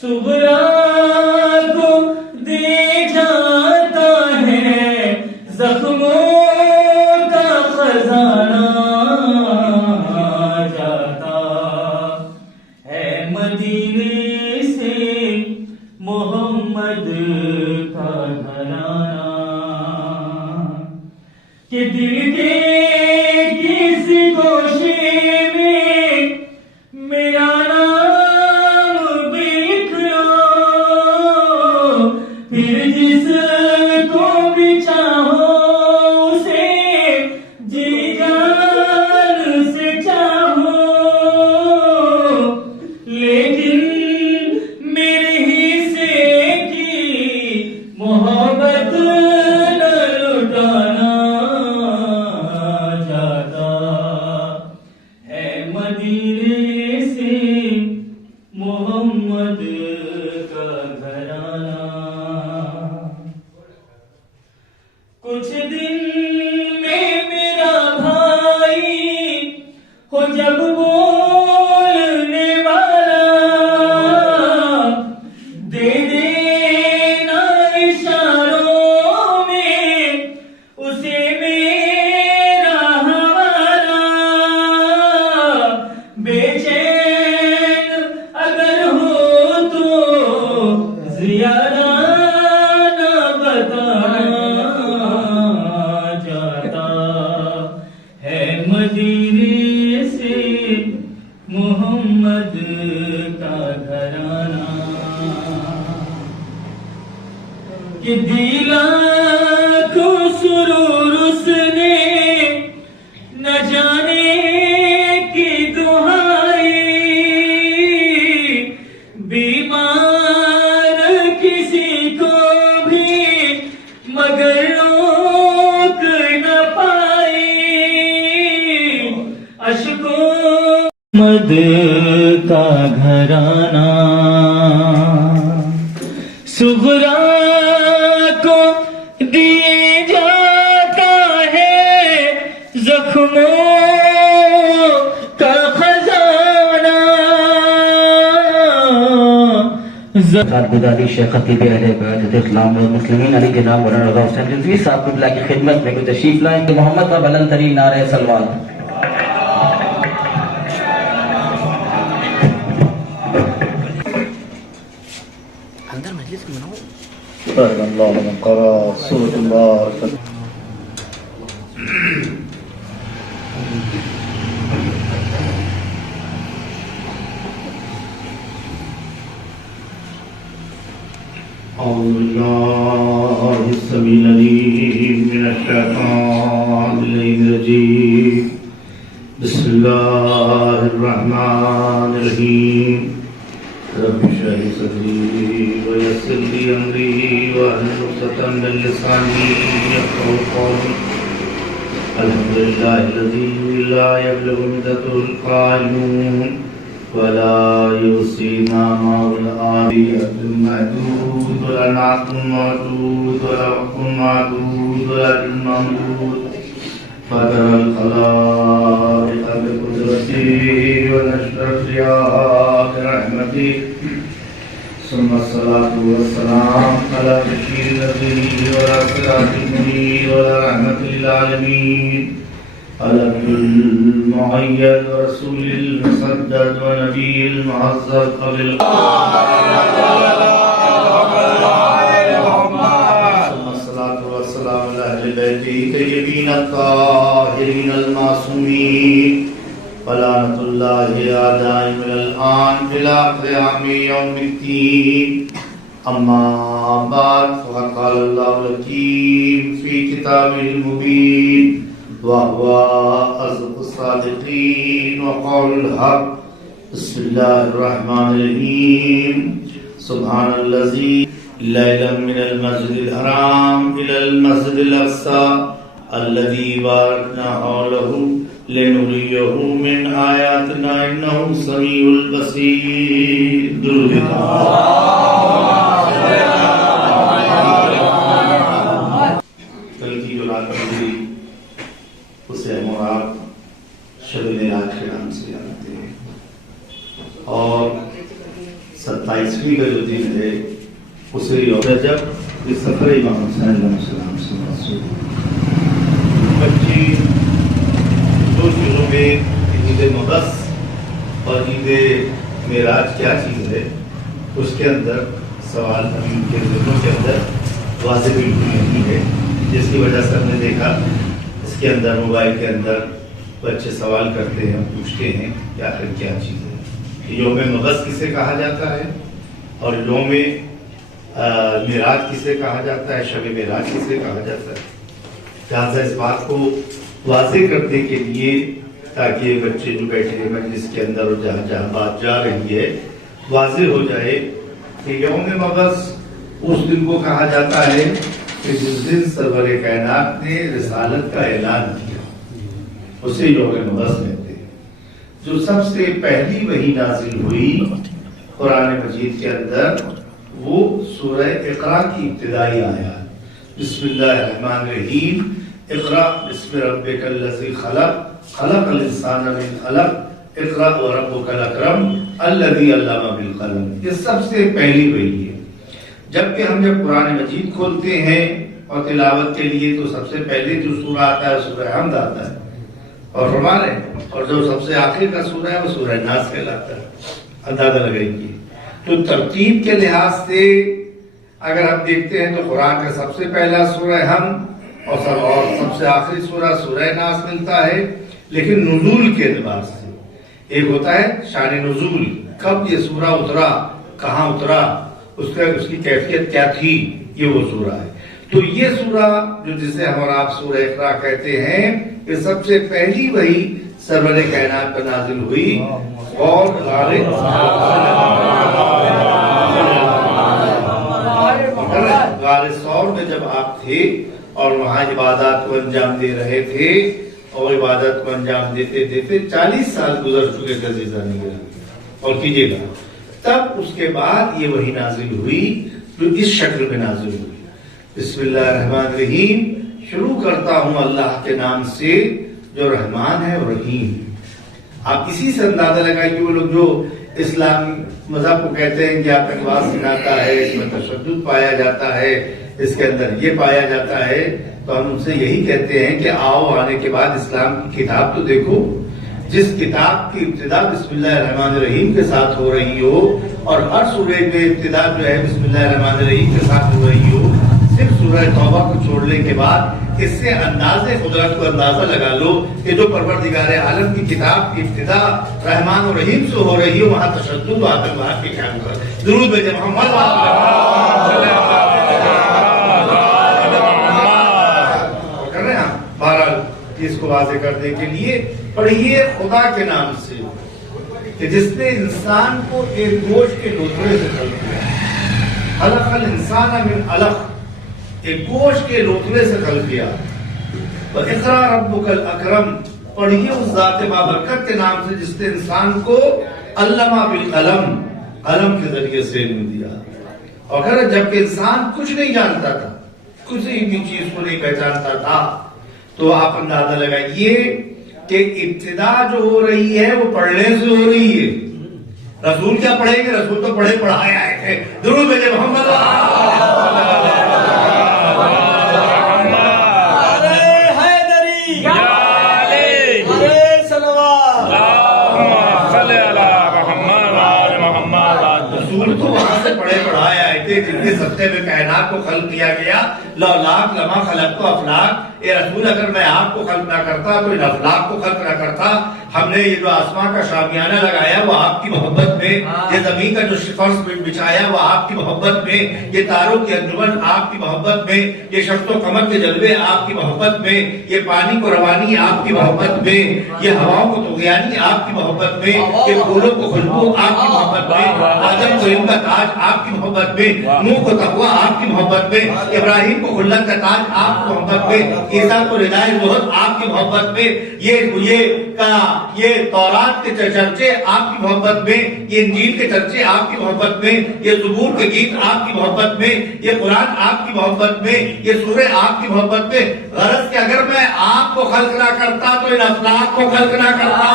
صغرا کو دے جاتا ہے زخموں کا خزانہ، جاتا ہے مدینے سے محمد کا گھرانہ، کہ دل کے کس گوشے میں میرا نام لکھ لو، پھر جس کو بھی چاہو اسے جی جان سے چاہو، لیکن میرے حصے کی محبت نہ لٹانا، جاتا ہے مدینے سے محمد کا گھرانہ۔ کچھ دن میں میرا بھائی ہو جب بولنے والا، دے دینا اشاروں میں اسے میرا حوالہ، بے چین اگر ہو تو زیادہ نہ بتانا، جاتا ہے مدینے سے محمد کا گھرانہ، کہ دلا کو سرور اس نے نہ جانے کی دہائی، بیمار کسی کو بھی مگر روک نہ پائی، اشکوں محمد کا گھرانہ، صغرا کو دیے جاتا ہے زخموں کا خزانہ۔ گزاری شیخ خطیب اہل بیت اسلام والمسلمین علی جناب مولانا رضا حسین رضوی صاحب قبلہ کی خدمت میں کوئی تشریف لائیں کہ محمد پر بلند ترین نعرہ صلوات۔ اندر مجلس میں بناؤ۔ اللہ من قرأ سورة الله أعوذ بالله السميع العليم من الشيطان الرجيم، بسم الله الرحمن الرحيم، رب اشرح لي صدري ويسر لي أمري واحلل عقدة من لساني يفقهوا قولي، الحمد لله الذي لا يبلغ مدته القائلون ولا يحصي نعمه الآبية المعدود ولا نعت معدود ولا وقت معدود ولا علم ممدود، فترى الخلائق بقدرته ونشر الرياح برحمته، ثم الصلاة والسلام على بشير نذير وعلى سراج منير وعلى رحمة للعالمين، على المؤيد ورسول المسدد ونبي المعزز قبل ثم الصلاة والسلام على أهل بيته الطيبين الطاهرين المعصومين، ولعنة الله دائم إلى الآن إلى قيام يوم الدين، أما بعد، فقد قال الله الحكيم في كتابه المبين، وهو أصدق الصادقين وقول الحق، بسم الله الرحمن الرحيم، سبحان الذي ليلا من المسجد الحرام إلى المسجد الأقصى الذي باركنا حوله لنريه من آياتنا إنه سميع البصير۔ درود کل کی جو رات گزری اسے ہم اور آپ شب معراج کے نام سے جانتے ہیں۔ اور 27ویں کا جو دن ہے اسے رجب یہ سفر امام حسین علیہ السلام سے منسوب 25 دو چیزوں میں عید مقدس اور عید معراج کیا چیز ہے اس کے اندر سوال ابھی ان کے ذہنوں کے اندر واضح بالکل نہیں ہے، جس کی وجہ سے ہم نے دیکھا اس کے اندر موبائل کے اندر بچے سوال کرتے ہیں، پوچھتے ہیں کہ آخر کیا چیز ہے، یوم مقدس کسے کہا جاتا ہے اور یوم معراج کسے کہا جاتا ہے، شب معراج کسے کہا جاتا ہے۔ لہٰذا اس بات کو واضح کرنے کے لیے تاکہ بچے جو بیٹھے ہیں مجلس کے اندر اور جہاں جہاں بات جا رہی ہے واضح ہو جائے کہ یوم مقدس اس دن کو کہا جاتا ہے کہ جس دن سرور کائنات نے رسالت کا اعلان کیا، اسے یوم مقدس کہتے ہیں۔ جو سب سے پہلی وحی نازل ہوئی قرآن مجید کے اندر وہ سورہ اقرا کی ابتدائی آیات، بسم اللہ الرحمن الرحیم، اقرا بسم ربک الذی خلق خلق الانسان من خلق اقرا وربک الاکرم الذی علم بالقلم، یہ سب سے پہلی وحی ہے۔ جبکہ ہم جب قرآن مجید کھولتے ہیں اور تلاوت کے لیے تو سب سے پہلے جو سورہ آتا ہے سورہ حمد آتا ہے اور ہمارے، اور جو سب سے آخر کا سورہ ہے وہ سورہ ناس کہلاتا ہے، اندازہ لگائیے۔ تو ترتیب کے لحاظ سے اگر ہم دیکھتے ہیں تو قرآن کا سب سے پہلا سورہ حمد اور سب سے آخری سورہ سورہ ناس ملتا ہے، لیکن نزول کے اعتبار سے ایک ہوتا ہے شان نزول، کب یہ سورہ اترا، کہاں اترا، اس کی کیفیت کیا تھی، یہ وہ سورہ ہے۔ تو یہ سورہ جو جسے ہم اور آپ سورہ اقرا کہتے ہیں، یہ سب سے پہلی وحی سرور کائنات پر نازل ہوئی اور غار ثور میں جب آپ تھے اور وہاں عبادات کو انجام دے رہے تھے اور عبادت کو انجام دیتے دیتے 40 سال گزر چکے تھے عزیزان گرامی، اور کیجیے گا تب اس کے بعد یہ وحی نازل ہوئی جو اس شکل میں نازل ہوئی۔ بسم اللہ الرحمن الرحیم، شروع کرتا ہوں اللہ کے نام سے جو رحمان ہے اور رحیم ہے۔ آپ اسی سے اندازہ لگائیں کہ وہ لوگ جو اسلام مذہب کو کہتے ہیں کہ آتنکواد سکھاتا ہے، اس میں تشدد پایا جاتا ہے، اس کے اندر یہ پایا جاتا ہے، تو ہم ان سے یہی کہتے ہیں کہ آؤ آنے کے بعد اسلام کی کتاب تو دیکھو، جس کتاب کی ابتدا بسم اللہ الرحمن الرحیم کے ساتھ ہو رہی ہو اور ہر سورہ میں ابتدا جو ہے بسم اللہ الرحمن الرحیم کے ساتھ ہو رہی ہو، صرف سورہ توبہ کو چھوڑنے کے بعد اس سے انداز قدرت کو اندازہ لگا لو کہ جو پروردگار عالم کی کتاب کی ابتدا رحمان و رحیم سے ہو رہی ہے وہاں تشدد و آتنکواد کے قیام کر درود بھیجے محمد کر رہے ہیں۔ بہرحال اس کو واضح کرنے کے لیے پڑھیے خدا کے نام سے کہ جس نے انسان کو ایک گوشت کے لوتھڑے سے خلق کیا، خلق الانسان من علق، ایک گوشت کے لوتھڑے سے خلق کیا۔ اقرا ربک الاکرم، پڑھیے اس ذات بابرکت کے نام سے جس نے انسان کو علمہ بالقلم، قلم کے ذریعے سے علم دیا۔ اور اگر جبکہ انسان کچھ نہیں جانتا تھا، کسی بھی چیز کو نہیں پہچانتا تھا، تو آپ اندازہ لگائیے کہ ابتدا جو ہو رہی ہے وہ پڑھنے سے ہو رہی ہے۔ رسول کیا پڑھیں گے؟ رسول تو پڑھے پڑھائے آئے تھے۔ درود بھیجے محمد رسول تو وہاں سے پڑھے پڑھائے آئے تھے جن کے صدقے میں کائنات کو خلق کیا گیا۔ لولاک لما خلقت افلاک، اے رسول اگر میں آپ کو خلق نہ کرتا تو ان افلاک کو خلق نہ کرتا۔ ہم نے یہ جو آسمان کا شامیانہ لگایا وہ آپ کی محبت میں، یہ زمین کا جو فرش بچھایا وہ آپ کی محبت میں، یہ تاروں کی انجمن آپ کی محبت میں، یہ شمس و قمر کے جلوے آپ کی محبت میں، یہ پانی کو روانی آپ کی محبت میں، یہ ہواؤں کو طغیانی آپ کی محبت میں، یہ پھولوں کو خوشبو آپ کی محبت میں، آدم کو علم کا تاج آپ کی محبت میں، نوح کو تقویٰ آپ کی محبت میں، ابراہیم کو خلت کا تاج آپ کی محبت میں، عیسیٰ کو ردائے زہد آپ کی محبت میں، یہ تورات کے چرچے آپ کی محبت میں، یہ انجیل کے چرچے آپ کی محبت میں، یہ زبور کے گیت آپ کی محبت میں، یہ قرآن آپ کی محبت میں، یہ سورہ آپ کی محبت میں۔ غرض کہ اگر میں آپ کو خلق نہ کرتا تو ان افلاک کو خلق نہ کرتا،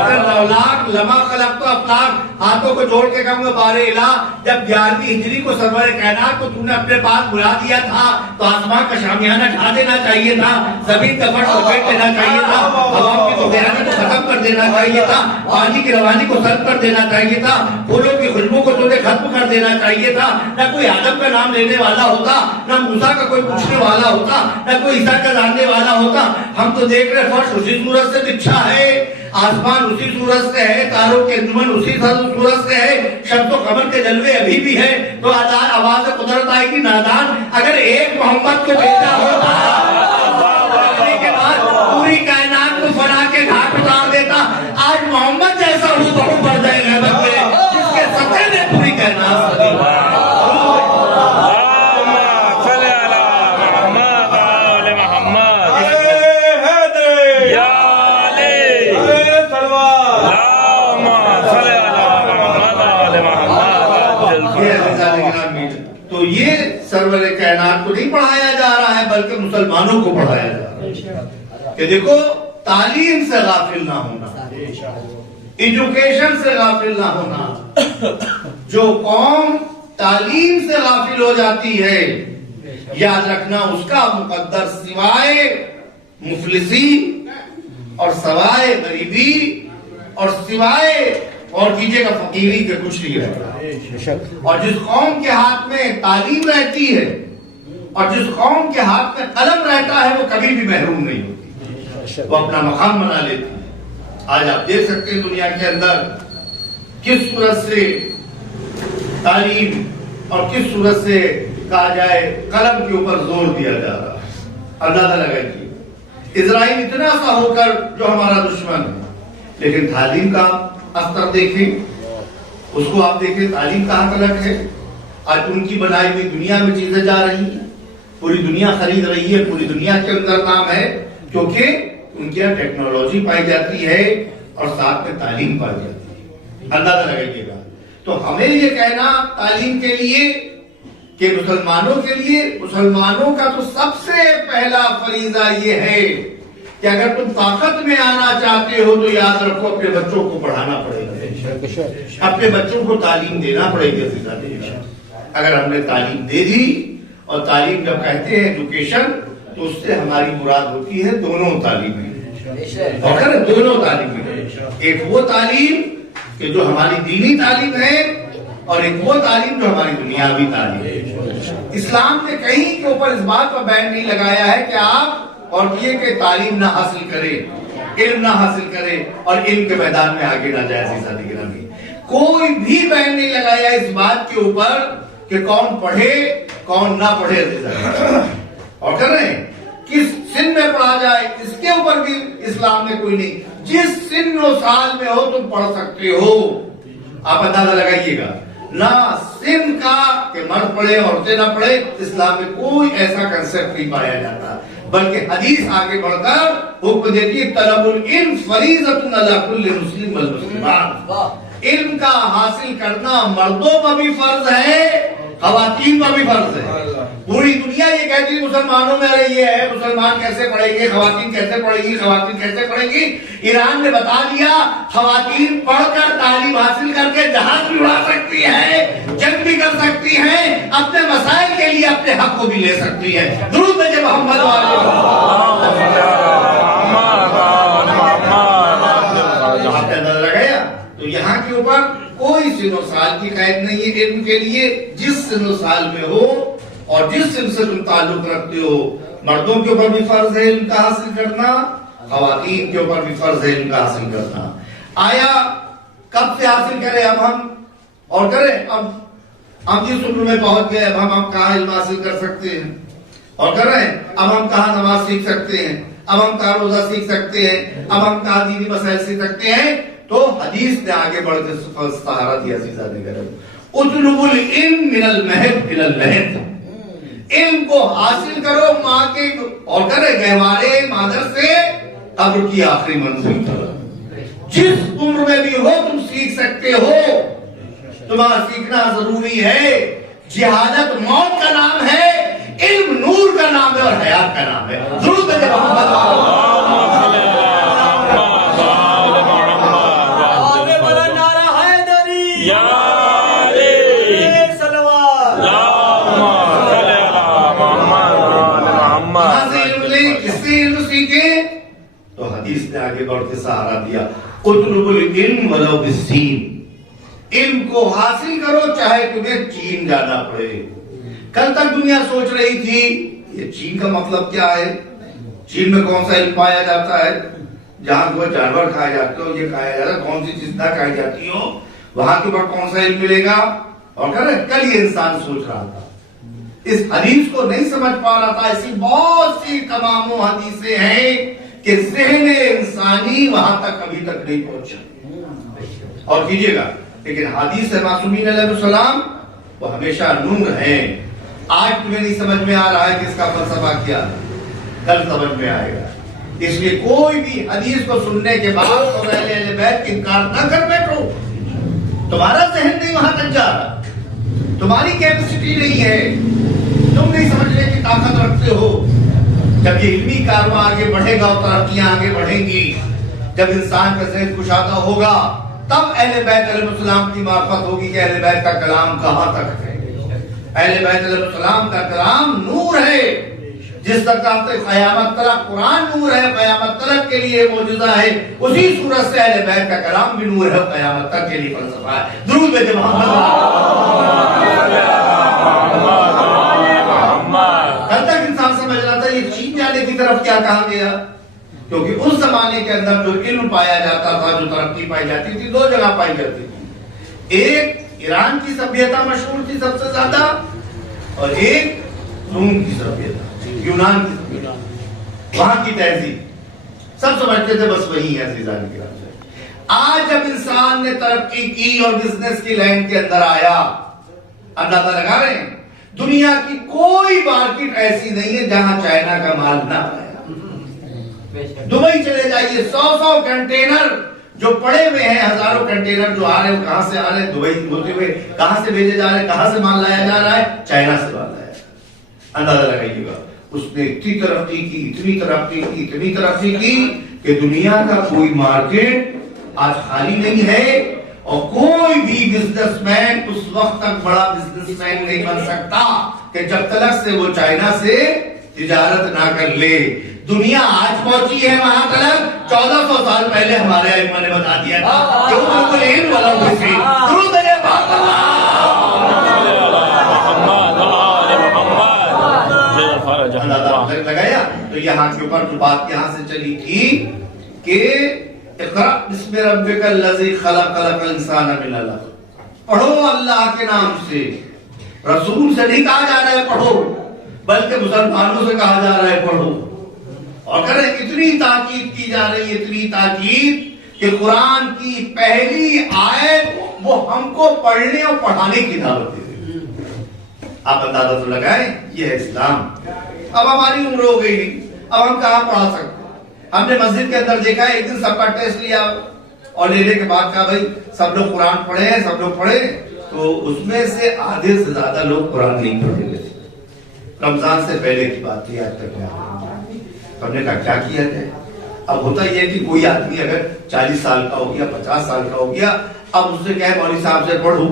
اگر لولاک افلاق لما خلقت افلاق، ہاتھوں کو جوڑ کے کہوں گا بارے الہ، جب 11ویں ہجری کو سرور کائنات کو تو نے اپنے پاس بلا دیا تھا تو آسمان کا شامیانہ ڈھا دینا چاہیے تھا، زمین کا فرش لپیٹ دینا چاہیے تھا، ہواؤں کی طغیانی کو ختم کر دینا چاہیے تھا، پانی کی روانی کو سلب کر دینا چاہیے تھا، پھولوں کی خوشبو کو تو نے ختم کر دینا چاہیے تھا، نہ کوئی آدم کا نام لینے والا ہوتا، نہ موسیٰ کا کوئی پوچھنے والا ہوتا، نہ کوئی عیسیٰ کا جاننے والا ہوتا۔ ہم تو دیکھ رہے فرش اسی صورت سے بچھا ہے، آسمان اسی صورت سے ہے، تاروں کے انجمن اسی صورت سے ہے، شمس و قمر کے جلوے ابھی بھی ہے، تو آواز قدرت آئے گی نادان اگر ایک محمد کو بھیجا ہوتا کے بعد پوری کائنات کو فنا کے گھاٹ اتار دیتا۔ آج محمد جیسا ہو بہو پڑ جائے غیبت میں جس کے سطح نے پوری کائنات سدی۔ تو یہ سرور کائنات کو نہیں پڑھایا جا رہا ہے بلکہ مسلمانوں کو پڑھایا جا رہا ہے کہ دیکھو تعلیم سے غافل نہ ہونا، ایجوکیشن سے غافل نہ ہونا۔ جو قوم تعلیم سے غافل ہو جاتی ہے یاد رکھنا اس کا مقدر سوائے مفلسی اور سوائے غریبی اور سوائے اور کیجئے گا فقیری کے کچھ نہیں رہتا۔ اور جس قوم کے ہاتھ میں تعلیم رہتی ہے اور جس قوم کے ہاتھ میں قلم رہتا ہے وہ کبھی بھی محروم نہیں ہوتی، وہ اپنا مقام بنا لیتی ہے۔ آج آپ دیکھ سکتے ہیں دنیا کے اندر کس صورت سے تعلیم اور کس صورت سے کہا جائے قلم کے اوپر زور دیا جا رہا ہے۔ اندازہ لگائیے اسرائیل اتنا سا ہو کر جو ہمارا دشمن ہے، لیکن تعلیم کا اختر دیکھیں، اس کو آپ دیکھیں تعلیم کہاں تلک ہے۔ آج ان کی بنائی ہوئی دنیا میں چیزیں جا رہی ہیں، پوری دنیا خرید رہی ہے، پوری دنیا کے اندر نام ہے کیونکہ ان کے یہاں ٹیکنالوجی پائی جاتی ہے اور ساتھ میں تعلیم پائی جاتی ہے۔ اندازہ لگائیے گا۔ تو ہمیں یہ کہنا تعلیم کے لیے کہ مسلمانوں کے لیے، مسلمانوں کا تو سب سے پہلا فریضہ یہ ہے کہ اگر تم طاقت میں آنا چاہتے ہو تو یاد رکھو اپنے بچوں کو پڑھانا پڑے گا، اپنے بچوں کو تعلیم دینا پڑے گی۔ اگر ہم نے تعلیم دے دی، اور تعلیم جب کہتے ہیں ایجوکیشن تو اس سے ہماری مراد ہوتی ہے دونوں تعلیمیں، اور دونوں تعلیمیں، ایک وہ تعلیم کہ جو ہماری دینی تعلیم ہے اور ایک وہ تعلیم جو ہماری دنیاوی تعلیم ہے۔ اسلام نے کہیں کے اوپر اس بات پر بین نہیں لگایا ہے کہ آپ اور یہ کہ تعلیم نہ حاصل کرے، علم نہ حاصل کرے اور علم کے میدان میں آگے نہ جائے۔ ساتھی گرامی، کوئی بھی بین نہیں لگایا اس بات کے اوپر کہ کون پڑھے کون نہ پڑھے، اور کر رہے ہیں کس سن میں پڑھا جائے اس کے اوپر بھی اسلام نے کوئی نہیں۔ جس سن و سال میں ہو تم پڑھ سکتے ہو۔ آپ اندازہ لگائیے گا، نہ سن کا کہ مرد پڑھے عورتیں نہ پڑھے، اسلام میں کوئی ایسا کنسپٹ نہیں پایا جاتا، بلکہ حدیث آگے بڑھ کر حکم دیتی ہے طلب العلم فریضۃ علی کل مسلم والمسلمات۔ علم کا حاصل کرنا مردوں پر بھی فرض ہے، خواتین پر بھی فرض ہے۔ پوری دنیا یہ کہتی ہے مسلمانوں میں ارے یہ ہے، مسلمان کیسے پڑھیں گے، خواتین کیسے پڑھیں گی، خواتین کیسے پڑھیں گی۔ ایران نے بتا دیا خواتین پڑھ کر تعلیم حاصل کر کے جہاز بھی اڑا سکتی ہے، جنگ بھی کر سکتی ہیں، اپنے مسائل کے لیے اپنے حق کو بھی لے سکتی ہے۔ درود بھیجے محمد لگایا۔ تو یہاں کے اوپر کوئی سن و سال کی قید نہیں ہے علم کے لیے، جس سن و سال میں ہو اور جس سن سے تم تعلق رکھتے ہو۔ مردوں کے اوپر بھی فرض ہے علم کا حاصل کرنا، خواتین کے اوپر بھی فرض ہے علم کا حاصل کرنا۔ آیا کب سے حاصل کریں اب ہم اور کریں؟ اب ہم جس عمر میں پہنچ گئے اب ہم کہاں علم حاصل کر سکتے ہیں اور کر رہے ہیں؟ اب ہم کہاں نماز سیکھ سکتے ہیں، اب ہم کہاں روزہ سیکھ سکتے ہیں، اب ہم کہاں دینی مسائل سیکھ سکتے ہیں؟ تو حدیث نے آگے بڑھ کے سہارا دیا عزیزہ نے کرے اطلب العلم من المہد الى اللحد، علم کو حاصل کرو ماں کے اور کرے گہوارے مادر سے قبر کی آخری منزل تک۔ جس عمر میں بھی ہو تم سیکھ سکتے ہو، تمہارا سیکھنا ضروری ہے۔ جہالت موت کا نام ہے، علم نور کا نام ہے اور حیات کا نام ہے۔ ضرور ہے محمد تو حدیث نے آگے بڑھ کے سہارا دیا، اطلبوا العلم ولو بالسین، علم کو حاصل کرو چاہے تمہیں چین جانا پڑے۔ کل تک دنیا سوچ رہی تھی یہ چین کا مطلب کیا ہے، چین میں کون سا علم پایا جاتا ہے، جہاں وہ جانور کھائے جاتے ہو، یہ کھایا جاتا ہے، کون سی چیز نہ کھائی جاتی ہو، وہاں کے اوپر کون سا علم ملے گا۔ اور کل یہ انسان سوچ رہا تھا، اس حدیث کو نہیں سمجھ پا رہا تھا۔ ایسی بہت سی تمام حدیثیں ہیں کہ ذہن انسانی وہاں تک ابھی تک نہیں پہنچا۔ اور کیجئے گا، لیکن حدیث معصومین علیہ السلام وہ ہمیشہ نور ہیں۔ آج تمہیں نہیں سمجھ میں آ رہا ہے کہ اس کا فلسفہ کیا ہے، کل سمجھ میں آئے گا۔ اس لیے کوئی بھی حدیث کو سننے کے بعد اور اہل بیت کی انکار نہ کر بیٹھو۔ تمہارا ذہن نہیں وہاں تک جا رہا، تمہاری کیپیسٹی نہیں ہے، تم نہیں سمجھنے کی طاقت رکھتے ہو۔ جب یہ علمی کارواں آگے بڑھے گا اور ترقیاں آگے بڑھیں گی، جب انسان کا ذہن کشادہ ہوگا، تب اہل بیت علیہ السلام کی معرفت ہوگی کہ اہل بیت کا کلام کہاں تک ہے۔ اہل بیت علیہ السلام کا کلام نور ہے، جس تک قیامت تلک قرآن نور ہے، قیامت تلک کے لیے معجزہ ہے، اسی صورت سے اہل بیت کا کلام بھی نور ہے، قیامت تک کے لیے فلسفہ ہے۔ درود بھیجے محمد۔ کل تک انسان سمجھ رہا تھا یہ چین جانے کی طرف کیا کہا گیا، کیونکہ اس زمانے کے اندر جو علم پایا جاتا تھا، جو ترقی پائی جاتی تھی، دو جگہ پائی جاتی تھی۔ ایک ایران کی سبھیتا مشہور تھی سب سے زیادہ، اور ایک روم کی سبھیتا، یونان کی سبھیتا، وہاں کی تہذیب سب سمجھتے تھے بس وہی ہے۔ عزیزان کرام، آج جب انسان نے ترقی کی اور بزنس کی لائن کے اندر آیا، اندازہ لگا رہے ہیں دنیا کی کوئی مارکیٹ ایسی نہیں ہے جہاں چائنا کا مال نہ آیا۔ دبئی چلے جائیے، 100 کنٹینر جو پڑے ہوئے ہیں، ہزاروں کنٹینر جو آ رہے ہیں، وہ کہاں سے آ رہے ہیں؟ دبئی ہوتے ہوئے کہاں سے بھیجے جا رہے ہیں؟ کہاں سے مال لایا جا رہا ہے؟ چائنا سے مال لایا۔ اندازہ لگائیے گا، اس نے اتنی ترقی کی، اتنی ترقی کی، اتنی ترقی کی کہ دنیا کا کوئی مارکیٹ آج خالی نہیں ہے، اور کوئی بھی بزنس مین اس وقت تک بڑا بزنس مین نہیں بن سکتا کہ جب تک سے وہ چائنا سے تجارت نہ کر لے۔ دنیا آج پہنچی ہے وہاں تک، 1400 سال پہلے ہمارے ائمہ نے بتا دیا تھا کہ وہ بالکل علم والا ہوئی۔ درود ہے پاک لگایا تو یہاں کے اوپر جو بات یہاں سے چلی تھی کہ اقرأ بسم ربک الذی خلق الانسان من علق، پڑھو اللہ کے نام سے۔ رسول سے نہیں کہا جا رہا ہے پڑھو، بلکہ مسلمانوں سے کہا جا رہا ہے پڑھو۔ اور کریں اتنی تاکید کی جا رہی ہے، اتنی تاکید کہ قرآن کی پہلی آیت وہ ہم کو پڑھنے اور پڑھانے کی دعوت دے رہی ہے۔ آپ اندازہ تو لگائیں، یہ ہے اسلام۔ اب ہماری عمر ہو گئی نہیں، اب ہم کہاں پڑھا سکتے؟ ہم نے مسجد کے اندر دیکھا، ایک دن سب کا ٹیسٹ لیا اور لینے کے بعد کہا بھائی سب لوگ قرآن پڑھے ہیں، سب لوگ پڑھے، تو اس میں سے آدھے سے زیادہ لوگ قرآن نہیں پڑھے گئے۔ رمضان سے پہلے کی بات تھی، آج تک کیا ہم نے کہا کیا کیا جائے۔ اب ہوتا یہ کہ کوئی آدمی اگر 40 سال کا ہو گیا، 50 سال کا ہو گیا، اب اس سے کہے مولوی صاحب سے پڑھوں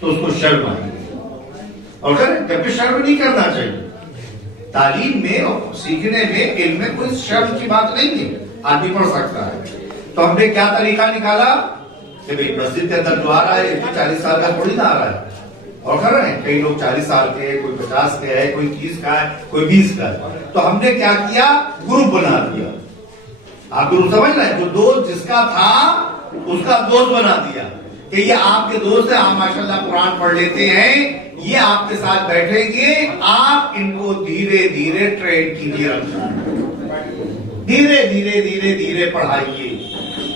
تو اس کو شرم آئے گی، اور جبکہ شرم نہیں کرنا چاہیے۔ تعلیم میں اور سیکھنے میں، علم میں کوئی شرم کی بات نہیں ہے، آدمی پڑھ سکتا ہے۔ تو ہم نے کیا طریقہ نکالا کہ بھئی مسجد کے اندر جو آ رہا ہے 40 سال کا تھوڑی نہ آ رہا ہے، اور کر رہے ہیں کئی لوگ 40 سال کے ہیں، کوئی 50 کے ہے، کوئی 30 کا ہے، کوئی 20 کا ہے۔ تو ہم نے کیا کیا، گروپ بنا دیا۔ آپ گروپ سمجھ رہے ہیں، جو دوست جس کا تھا اس کا دوست بنا دیا کہ یہ آپ کے دوست ہیں، آپ ماشاءاللہ قرآن پڑھ لیتے ہیں، یہ آپ کے ساتھ بیٹھیں گے، آپ ان کو دھیرے دھیرے ٹرین کیجیے، دھیرے دھیرے دھیرے دھیرے پڑھائیے۔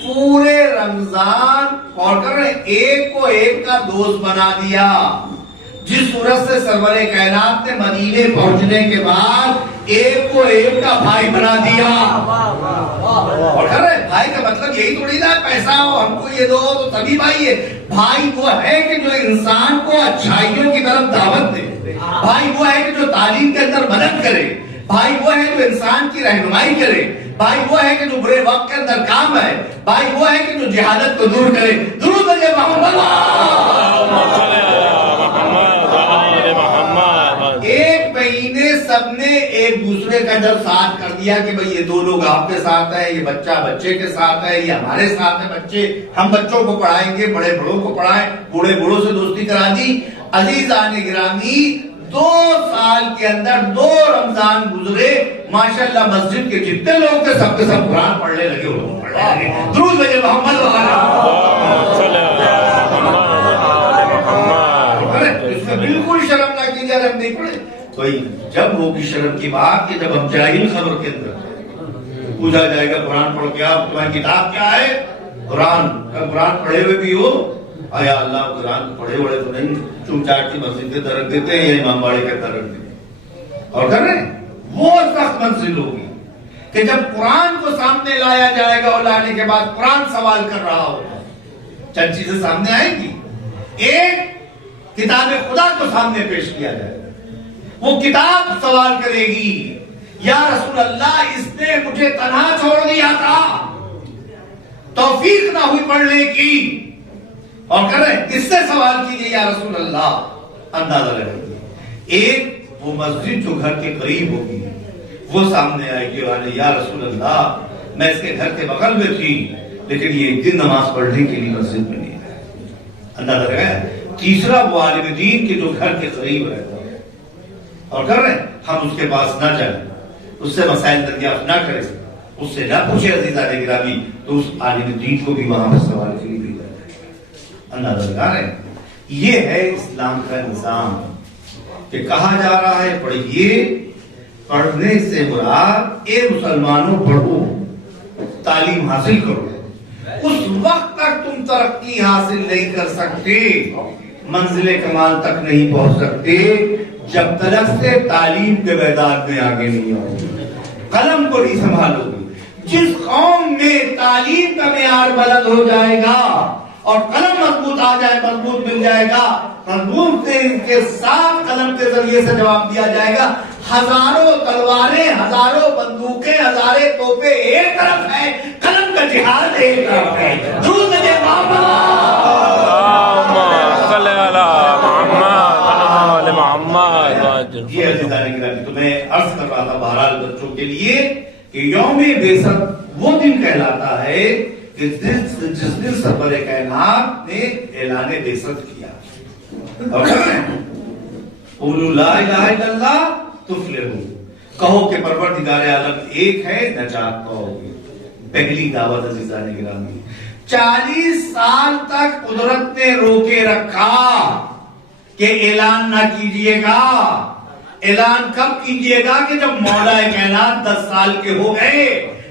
پورے رمضان اور کر رہے ایک کو ایک کا دوست بنا دیا، جس صورت سے سرور کائنات نے مدینے پہنچنے کے بعد ایک کو ایک کا بھائی بنا دیا۔ اور کر رہے بھائی کا مطلب یہی تھوڑی نا پیسہ ہو ہم کو یہ دو تو تبھی بھائی ہے۔ بھائی وہ ہے کہ جو انسان کو اچھائیوں کی طرف دعوت دے، بھائی وہ ہے کہ جو تعلیم کے اندر مدد کرے، بھائی وہ ہے جو انسان کی رہنمائی کرے، بھائی وہ ہے کہ جو برے وقت کے اندر کام ہے، بھائی وہ ہے کہ جو جہالت کو دور کرے۔ درود ہے محمد۔ ایک مہینے سب نے ایک ایک دوسرے کا جب ساتھ کر دیا کہ بھئی یہ 2 لوگ آپ کے ساتھ ہیں، یہ بچہ بچے کے ساتھ ہے، یہ ہمارے ساتھ ہے بچے، ہم بچوں کو پڑھائیں گے، بڑے بڑوں کو پڑھائیں، بوڑھے بوڑھوں سے دوستی کرا دی. عزیزان گرامی 2 سال کے اندر 2 رمضان گزرے، ماشاءاللہ مسجد کے جتنے لوگ تھے سب کے سب قرآن پڑھنے لگے، درود بھیجے محمد اس میں بالکل شرم نہ کی جائے، ہم نہیں پڑھے. تو جب ہوگی شرم کی بات کہ جب ہم جاہل خبر کے اندر پوچھا جائے گا قرآن پڑھ کے آپ تمہاری کتاب کیا ہے؟ قرآن پڑھے ہوئے بھی ہو؟ آیا اللہ قرآن پڑھے ہوئے تو نہیں، چوم چاٹ کی مسجد کے درد دیتے ہیں یا امام باڑے کے درد دیتے ہیں. اور کر رہے ہیں وہ سخت منزل ہوگی کہ جب قرآن کو سامنے لایا جائے گا اور لانے کے بعد قرآن سوال کر رہا ہوگا. چند چیزیں سامنے آئیں گی. ایک، کتاب خدا کو سامنے پیش کیا جائے گا، وہ کتاب سوال کرے گی یا رسول اللہ اس نے مجھے تنہا چھوڑ دیا تھا، توفیق نہ ہوئی پڑھنے کی. اور کرے کس سے سوال کیجیے یا رسول اللہ، اندازہ لگائیے. ایک، وہ مسجد جو گھر کے قریب ہوگی وہ سامنے آئے گی اور یا رسول اللہ میں اس کے گھر کے بغل میں تھی لیکن یہ ایک دن نماز پڑھنے کے لیے مسجد میں نہیں آیا. اندازہ لگایا. تیسرا، وہ عالم دین کے جو گھر کے قریب رہتا ہے اور کر رہے ہم اس کے پاس نہ جائیں، اس سے مسائل دریافت نہ کریں، اس سے نہ پوچھے عزیزان گرامی، تو اس عالم دین کو بھی وہاں پر سوال کے لیے بھیجا جائے. اندازہ لگا رہے ہیں. یہ ہے اسلام کا نظام کہ کہا جا رہا ہے پڑھیے. پڑھنے سے مراد اے مسلمانوں پڑھو، تعلیم حاصل کرو. اس وقت تک تم ترقی حاصل نہیں کر سکتے، منزل کمال تک نہیں پہنچ سکتے جب تک سے تعلیم کے میدان میں آگے نہیں آؤ، قلم کو نہیں سنبھالو گے. جس قوم میں تعلیم کا معیار بلند ہو جائے گا اور قلم مضبوط آ جائے، مضبوط مل جائے گا، مضبوط کے ساتھ قلم کے ذریعے سے جواب دیا جائے گا. ہزاروں تلواریں، ہزاروں بندوقیں، ہزاریں توپیں ایک طرف ہے، قلم کا جہاد ایک طرف ہے. درود دے یہ عزیزان گرامی تو میں عرض کر رہا تھا بہرحال بچوں کے لیے کہ یوم بعثت وہ دن کہلاتا ہے کہ جس دن سرور کائنات نے اعلان بعثت کیا. اور قولوا لا الہ الا اللہ تفلحوا، کہو کہ پروردگار عالم ایک ہے، نجات پاؤ گے. پہلی دعوت عزیزان گرامی. 40 سال تک قدرت نے روکے رکھا کہ اعلان نہ کیجئے گا. اعلان کب کیجئے گا؟ کہ جب مولا کائنات 10 سال کے ہو گئے،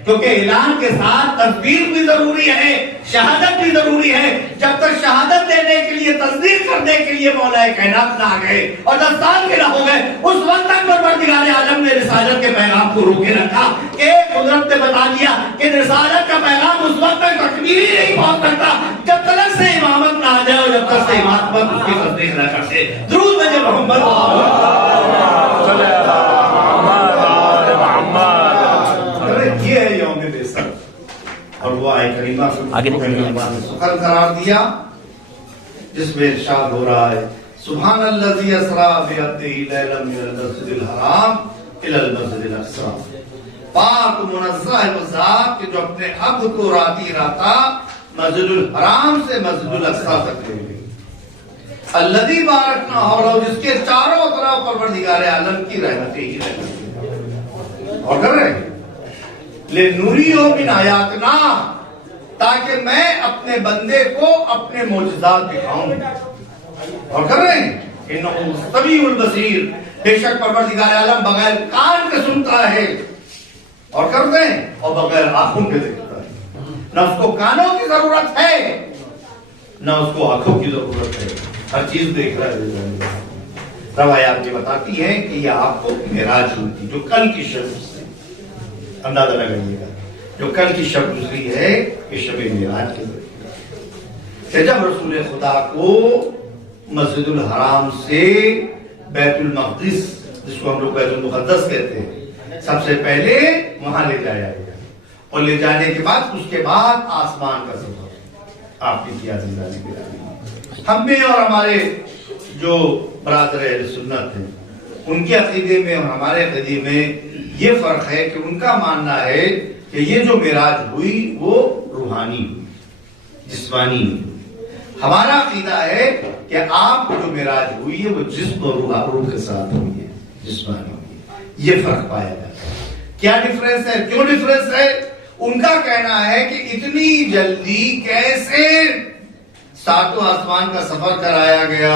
کیونکہ اعلان کے ساتھ تصدیق بھی ضروری ہے، شہادت بھی ضروری ہے. جب تک شہادت دینے کے لیے، تصدیق کرنے کے لیے مولا کائنات نہ آ گئے اور 10 سال کے نہ ہو گئے، اس وقت تک پروردگار عالم نے رسالت کے پیغام کو روکے رکھا. ایک قدرت نے بتا دیا کہ رسالت کا پیغام اس وقت تک تکمیل ہی نہیں پہنچ سکتا جب تک سے امامت نہ آ جائے اور جب تک سے امامت اس کی تصدیق نہ کرتے. درود بھیجے محمد. یہ ہے یوم بعثت. اور وہ آئے کریمہ سخن قرار دیا جس میں ارشاد ہو رہا ہے سبحان الذی اسری بعبدہ لیلا من المسجد الحرام الی المسجد الاقصی. پاک منزہ ہے وہ ذات کہ جو اپنے عبد کو راتی راتا مسجد الحرام سے مسجد الاقصی تک لے گئی. الذی بارکنا حولہ، جس کے چاروں طرف پروردگار عالم کی رحمتیں ہی رہتی. اور کر رہے لنُرِیَہُ مِنْ آیاتنا، تاکہ میں اپنے بندے کو اپنے معجزات دکھاؤں. اور کر رہے ہیں انہ سمیع البصیر، بے شک پروردگار عالم بغیر کان کے سنتا ہے. اور کرتے ہیں اور بغیر آنکھوں کے دیکھتا ہے. نہ اس کو کانوں کی ضرورت ہے نہ اس کو آنکھوں کی ضرورت ہے، ہر چیز دیکھ رہا ہے. روایات یہ بتاتی ہے کہ یہ آپ کو معراج ہوئی تھی، جو کل کی شب سے اندازہ لگائیے گا، جو کل کی شب گزری ہے یہ شب معراج کے ذریعے کہ جب رسول خدا کو مسجد الحرام سے بیت المقدس، جس کو ہم لوگ بیت المقدس کہتے ہیں، سب سے پہلے وہاں لے جایا گیا اور لے جانے کے بعد اس کے بعد آسمان کا سفر آپ نے کیا. ہم میں اور ہمارے جو برادر اہل سنت ہیں ان کے عقیدے میں اور ہمارے عقیدے میں یہ فرق ہے کہ ان کا ماننا ہے کہ یہ جو معراج ہوئی وہ روحانی ہوئی، جسمانی ہوئی۔ ہمارا عقیدہ ہے کہ آپ کو جو معراج ہوئی ہے وہ جسم اور روح کے ساتھ ہوئی ہے، جسمانی ہوئی ہے۔ یہ فرق پایا جاتا ہے۔ کیا ڈفرنس ہے؟ کیوں ڈفرنس ہے؟ ان کا کہنا ہے کہ اتنی جلدی کیسے ساتوں آسمان کا سفر کرایا گیا،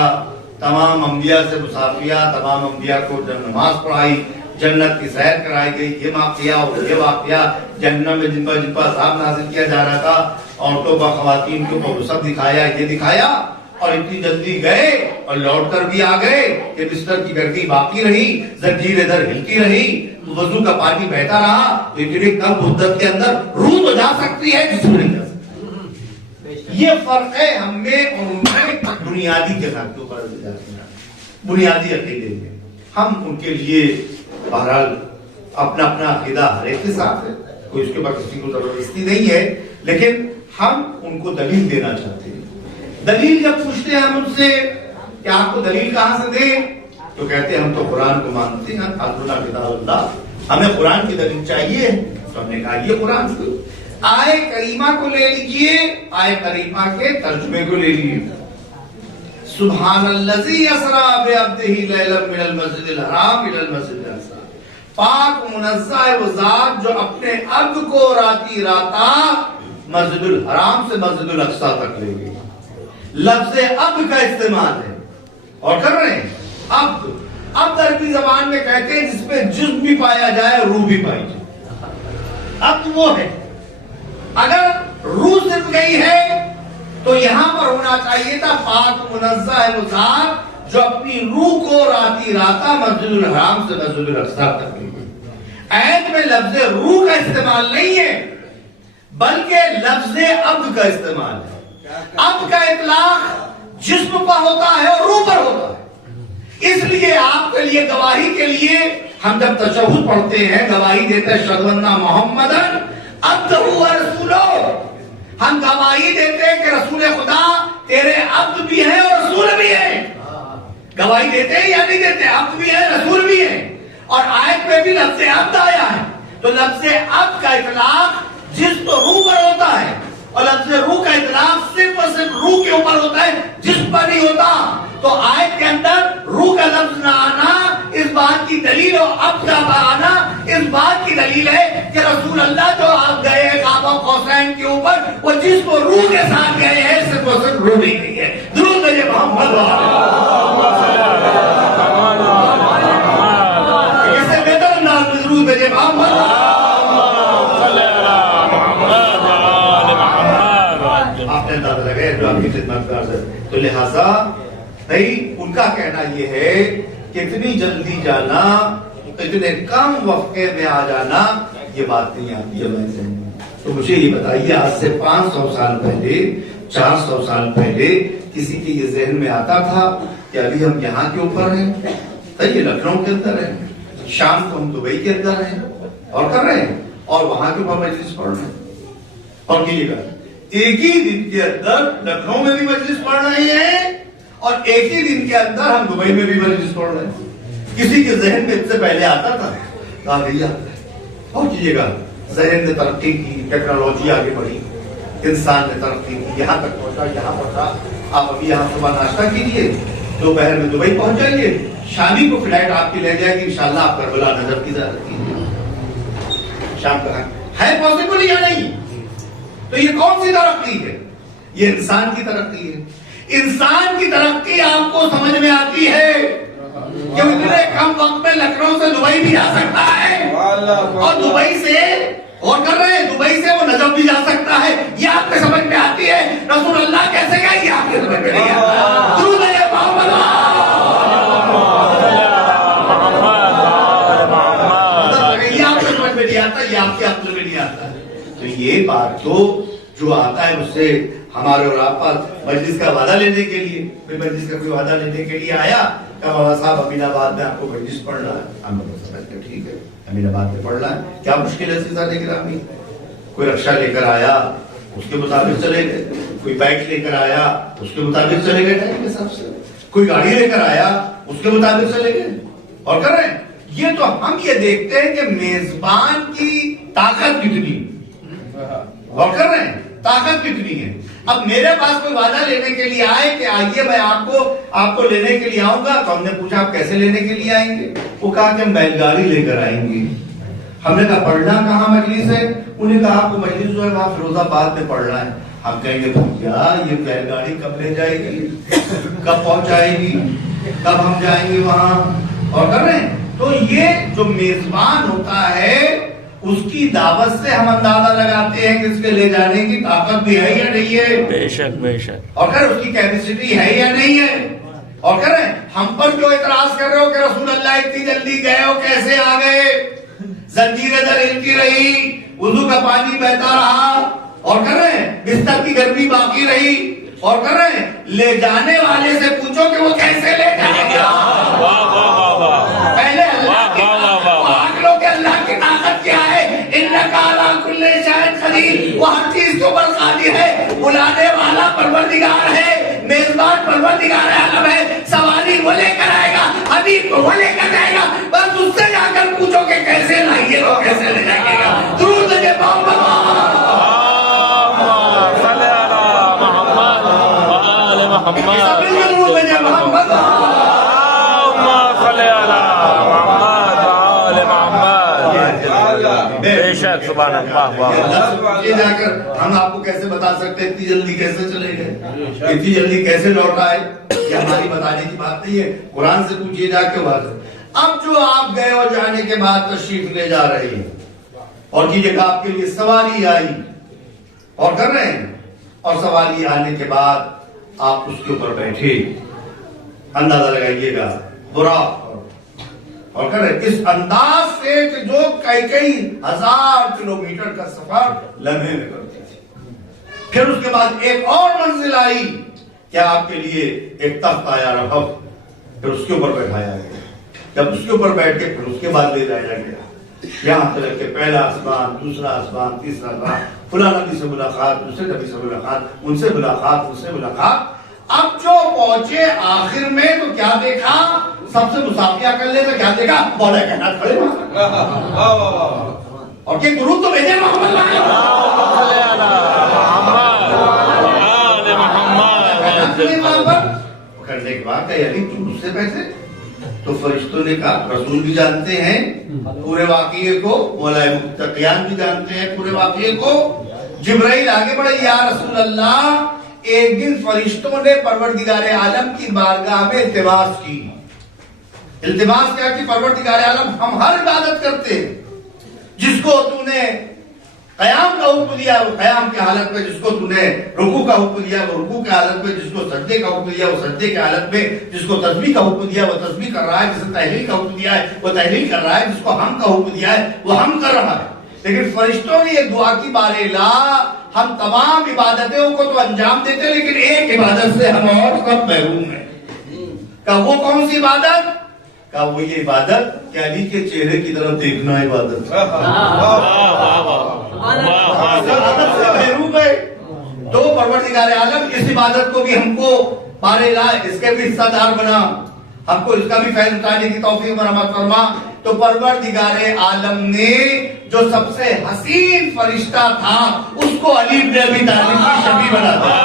تمام انبیاء سے مصافیہ، تمام انبیاء کو نماز پڑھائی، جنت کی سیر کرائی گئی، یہ واقعہ اور یہ واقعہ، جہنم میں جن پر عذاب نازل کیا جا رہا تھا، عورتوں کا خواتین کو وہ سب دکھایا، یہ دکھایا، اور اتنی جلدی گئے اور لوٹ کر بھی آ گئے کہ بستر کی گردی باقی رہی، زنجیر ادھر ہلتی رہی، وضو کا پانی بہتا رہا، تو اتنی کم مدت کے اندر روح تو جا سکتی ہے، جسم نہیں جا سکتی۔ یہ فرق ہے ہم میں اور ان میں بنیادی کے خاطوں پر بنیادی عقیدے میں۔ ہم ان کے لیے بہرحال اپنا اپنا عقیدہ ہر ایک کے ساتھ ہے، کوئی اس کے بعد کسی کو زبردستی نہیں ہے، لیکن ہم ان کو دلیل دینا چاہتے ہیں۔ دلیل جب پوچھتے ہیں ہم ان سے کہ آپ کو دلیل کہاں سے دیں، تو کہتے ہیں ہم تو قرآن کو مانتے ہیں، حسبنا کتاب اللہ، ہمیں قرآن کی دلیل چاہیے۔ تو ہم نے کہا یہ قرآن سے آئے کریمہ کو لے لیجئے، آئے کریمہ کے ترجمے کو لے لیجئے۔ سبحان الذی اسری بعبدہ لیلا من المسجد الحرام الی المسجد الاقصی، پاک منزہ ہے وہ ذات جو اپنے عبد کو راتی راتا مسجد الحرام سے مسجد الاقصی تک لے گئی۔ لفظ عبد کا استعمال ہے اور کر رہے ہیں۔ عبد عبد عربی زبان میں کہتے ہیں جس پہ جسم بھی پایا جائے روح بھی پائی جائے، عبد وہ ہے۔ اگر روح صرف گئی ہے تو یہاں پر ہونا چاہیے تھا پاک منزہ ہے وہ ذات جو اپنی روح کو راتی راتا مسجد الحرام سے مسجد الاقصی تک لے گئی۔ آیت میں لفظ روح کا استعمال نہیں ہے بلکہ لفظ عبد کا استعمال ہے۔ عبد کا اطلاق جسم پر ہوتا ہے اور روح پر ہوتا ہے۔ اس لیے آپ کے لیے گواہی کے لیے ہم جب تشہد پڑھتے ہیں، گواہی دیتے ہیں اشہد ان محمدن عبدہ و رسولہ، ہم گواہی دیتے ہیں کہ رسول خدا تیرے عبد بھی ہیں اور رسول بھی ہیں۔ گواہی دیتے ہیں یا نہیں دیتے؟ عبد بھی ہے، رسول بھی ہے۔ اور آیت میں بھی لفظ عبد آیا ہے، تو لفظ عبد کا اطلاق جسم تو روح پر ہوتا ہے، اور لفظ روح کا اطلاق صرف اور صرف روح کے اوپر ہوتا ہے، جسم پر نہیں ہوتا۔ تو آیت کے اندر روح کا لفظ نہ آنا اس بات کی دلیل، اور عبد کا آنا اس بات کی دلیل ہے کہ رسول اللہ جو آپ گئے ہیں قاب قوسین کے اوپر، وہ جسم و روح کے ساتھ گئے ہیں، صرف اور صرف روح نہیں گئی ہے۔ درود بھیجے محمد اس سے بہتر انداز میں درود بھیجے محمد۔ آپ نے اندازہ لگایا جو آپ کی خدمت کار سے، تو لہٰذا بھائی ان کا کہنا یہ ہے کہ اتنی جلدی جانا، اتنے کم وقفے میں آ جانا، یہ بات نہیں آتی ہے میں سے۔ تو مجھے یہ بتائیے آج سے 500 سال پہلے، 400 سال پہلے کسی کے یہ ذہن میں آتا تھا کہ ابھی ہم یہاں کے اوپر ہیں، یہ لکھنؤ کے اندر ہے، شام کو ہم دبئی کے اندر ہیں اور کر رہے ہیں، اور وہاں کے اوپر مجلس پڑھ رہے ہیں، اور کیجیے گا ایک ہی دن کے اندر لکھنؤ میں بھی مجلس پڑھ رہے ہیں اور ایک ہی دن کے اندر ہم دبئی میں بھی مجلس پڑھ رہے ہیں۔ کسی کے ذہن میں اس سے پہلے آتا تھا؟ نہیں آتا ہے۔ اور کیجیے گا ذہن نے ترقی کی، ٹیکنالوجی آگے بڑھی، انسان نے ترقی کی، یہاں تک پہنچا، یہاں پہنچا۔ آپ ابھی یہاں صبح ناشتہ کیجیے، دوپہر میں دبئی پہنچ جائیے، شامی کو فلائٹ آپ کی لے جائے گی، انشاءاللہ آپ کربلا نظر کی زیارت کیجیے۔ شام کا ہے پاسبل یا نہیں؟ تو یہ کون سی ترقی ہے؟ یہ انسان کی ترقی ہے۔ انسان کی ترقی آپ کو سمجھ میں آتی ہے کہ اتنے کم وقت میں لکھنؤ سے دبئی بھی جا سکتا ہے، اور دبئی سے اور کر رہے ہیں، دبئی سے وہ نجف بھی جا سکتا ہے، یہ آپ کے سمجھ میں آتی ہے؟ رسول اللہ کیسے گئے یہ آپ کے سمجھ میں نہیں آتا۔ درود ہے محمد، یہ آپ کے سمجھ میں نہیں آتا، یہ آپ کے عقل میں نہیں آتا۔ تو یہ بات تو جو آتا ہے اس سے ہمارے اور آپ پاس مجلس کا وعدہ لینے کے لیے، مجلس کا کوئی وعدہ لینے کے لیے آیا کہ بابا صاحب امین آباد میں آپ کو مجلس پڑھنا ہے، ہم سمجھتے ٹھیک ہے امین آباد میں پڑھنا ہے، کیا مشکل ہے سیزا لے کر آمی؟ کوئی رکشہ لے کر آیا اس کے مطابق چلے گئے، کوئی بائک لے کر آیا اس کے مطابق چلے گئے ٹائم کے حساب سے، کوئی گاڑی لے کر آیا اس کے مطابق چلے گئے۔ اور کر رہے ہیں. یہ تو ہم یہ دیکھتے ہیں کہ میزبان کی طاقت کتنی اور کر رہے ہیں طاقت کتنی ہے. اب میرے پاس کوئی وعدہ لینے کے لیے آئے کہ آئیے میں آپ کو لینے کے لیے آؤں گا, تو ہم نے پوچھا آپ کیسے لینے کے لیے آئیں گے؟ وہ کہا کہ ہم بیل گاڑی لے کر آئیں گے. ہم نے کہا پڑھنا کہاں مجلس ہے؟ انہیں کہا آپ کو مجلس جو ہے وہاں فیروز آباد میں پڑھنا ہے. ہم کہیں گے کیا یہ بیل گاڑی کب لے جائے گی, کب پہنچائے گی, کب ہم جائیں گے وہاں اور کر رہے ہیں. تو یہ جو میزبان ہوتا ہے اس کی دعوت سے ہم اندازہ لگاتے ہیں کہ اس کے لے جانے کی طاقت بھی ہے یا نہیں ہے, بے شک بے شک, اور اس کی کیپیسٹی ہے یا نہیں ہے. اور کر رہے ہیں ہم پر جو اعتراض کر رہے ہو کہ رسول اللہ اتنی جلدی گئے ہو, کیسے آ گئے, زنجیریں در ہلتی رہی, وضو کا پانی بہتا رہا, اور کر رہے ہیں بستر کی گرمی باقی رہی, اور کر رہے ہیں لے جانے والے سے پوچھو کہ وہ کیسے لے جائے گا. پہلے اللہ کی طاقت کیا ہے, انک علی کل شیء قدیر, وہ ہر چیز کے اوپر قادر ہے. بلانے والا پروردگار ہے, میزبان پروردگار عالم ہے. سواری وہ لے کر آئے گا, حبیب کو وہ لے کر جائے گا, بس اس سے جا کر پوچھو کہ کیسے لائیے تو کیسے لے جائے گا. درود ہے سبحان اللہ. یہ جا کر ہم آپ کو کیسے بتا سکتے ہیں اتنی جلدی کیسے چلے گئے, اتنی جلدی کیسے لوٹ آئے, یہ ہماری بتانے کی بات نہیں ہے. قرآن سے پوچھیے جا کے بات. اب جو آپ گئے اور جانے کے بعد تشریف لے جا رہے ہیں اور کی جگہ آپ کے لیے سواری آئی اور کر رہے ہیں, اور سواری آنے کے بعد آپ اس کے اوپر بیٹھے, اندازہ لگائیے گا برا اور کر رہے اس انداز سے کہ جو کئی ہزار کلومیٹر کا سفر لمحے میں کرتی تھی. پھر اس کے بعد ایک اور منزل آئی کہ آپ کے لیے ایک تخت آیا رہب, پھر اس کے اوپر بیٹھایا گیا. جب اس کے اوپر بیٹھ کے پھر اس کے بعد لے جایا گیا یہاں تک کہ پہلا آسمان, دوسرا آسمان, تیسرا آسمان, فلاں نبی سے ملاقات, دوسرے نبی سے ملاقات, ان سے ملاقات, ان سے ملاقات. اب جو پہنچے آخر میں تو کیا دیکھا, سب سے مصافحہ کر لے تو کیا دیکھا, مولا کائنات کھڑے اور کہ درود تو بھیجے محمد کرنے کے بعد علی تم مجھ سے پیسے, تو فرشتوں نے کہا رسول بھی جانتے ہیں پورے واقعے کو, مولا متقیان بھی جانتے ہیں پورے واقعے کو. جبرائیل آگے بڑھے, یا رسول اللہ ایک دن فرشتوں نے پروردگار عالم کی بارگاہ میں التماس کی. التماس کیا کہ پروردگار عالم ہم ہر عبادت کرتے ہیں, جس کو تو نے قیام کا حکم دیا وہ قیام کی حالت میں, جس کو تو نے رکوع کا حکم دیا وہ رکوع کی حالت میں, جس کو سجدے کا حکم دیا وہ سجدے کی حالت میں, جس کو تسبیح کا حکم دیا وہ تسبیح کر رہا ہے, جس کو تحلیل کا حکم دیا ہے وہ تحلیل کر رہا ہے, جس کو حمد کا حکم دیا ہے وہ حمد کر رہا ہے. لیکن فرشتوں نے یہ دعا کی بارے لا, ہم تمام عبادتوں کو تو انجام دیتے لیکن ایک عبادت سے ہم اور سب محروم ہیں. کہ وہ کون سی عبادت, کہ وہ یہ عبادت کہ علی کے چہرے کی طرف دیکھنا عبادت عبادت سے محروم ہے. تو پروردگار عالم اس عبادت کو بھی ہم کو بارے لا, اس کے بھی حصہ دار بنا, ہم کو اس کا بھی فیض اٹھانے کی توفیق مرحمت فرما. تو پروردگار عالم نے جو سب سے حسین فرشتہ تھا اس کو علی بن ابی طالب کی شبیہ بنا دیا.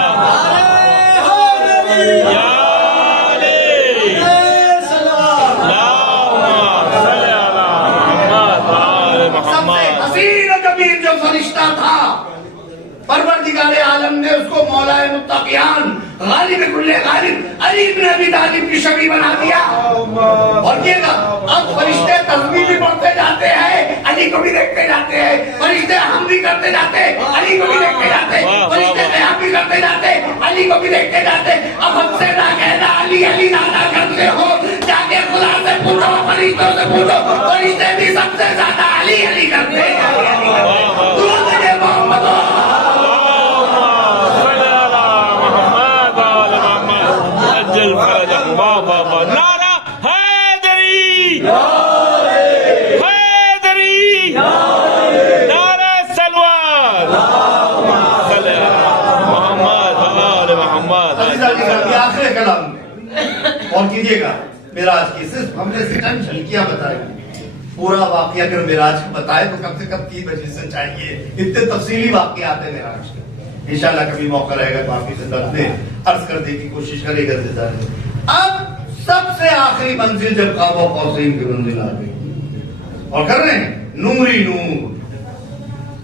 سب سے حسین و جمیل جو فرشتہ تھا پروردگار عالم نے اس کو مولا متقیان غالب کل غالب علی بن ابی طالب کی شبیہ بنا دیا. اور یہ اب فرشتے تسبیح بھی پڑھتے جاتے ہیں, علی کو بھی دیکھتے جاتے ہیں, فرشتے ہم بھی کرتے جاتے ہیں, علی کو بھی دیکھتے جاتے ہیں, فرشتے قیام بھی کرتے جاتے ہیں, علی کو بھی دیکھتے جاتے ہیں. اب ہم سے نہ کہنا علی علی زیادہ کرتے ہو, جا کے خدا سے پوچھو, فرشتوں سے پوچھو, فرشتے بھی سب سے زیادہ علی علی کرتے ہیں. درود ہے محمد نعرہ حیدری, حیدری, نعرہ سلوات, محمد محمد. آخر کلام اور کیجیے گا معراج کی صرف ہم نے چند جھلکیاں بتائی. پورا واقعہ اگر معراج کو بتائے تو کم سے کم 3 مجلسیں چاہیے. اتنے تفصیلی واقعات ہیں معراج کے. انشاءاللہ کبھی موقع رہے گا تو آپ کی خدمت میں عرض کرنے کی کوشش کرے گا. اب سب سے آخری منزل جب قاب قوسین کی منزل آ گئی اور کر رہے ہیں نوری نور,